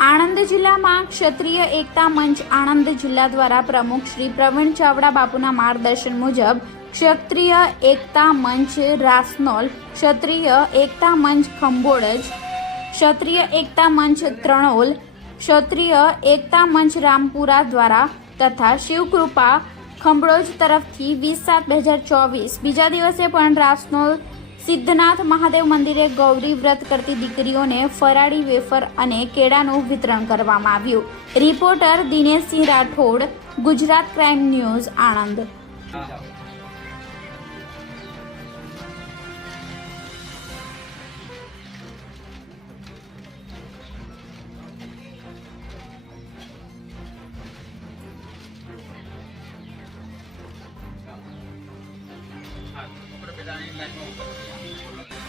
આણંદ જિલ્લામાં ક્ષત્રિય એકતા મંચ આણંદ જિલ્લા દ્વારા પ્રમુખ શ્રી પ્રવીણ ચાવડા બાપુના માર્ગદર્શન મુજબ ક્ષત્રિય એકતા મંચ રાસનોલ, ક્ષત્રિય એકતા મંચ ખંભોળજ, ક્ષત્રિય એકતા મંચ ત્રણોલ, ક્ષત્રિય એકતા મંચ રામપુરા દ્વારા તથા શિવકૃપા ખંભળોજ તરફથી વીસ સાત બે હજાર ચોવીસ. બીજા દિવસે પણ રાસનોલ સિદ્ધનાથ મહાદેવ મંદિરે ગૌરી વ્રત કરતી દીકરીઓને ફરાળી વેફર અને કેળાનું વિતરણ કરવામાં આવ્યું. Reporter Dineshsinh Rathod, Gujarat crime news, Anand. pero kailangan yung live.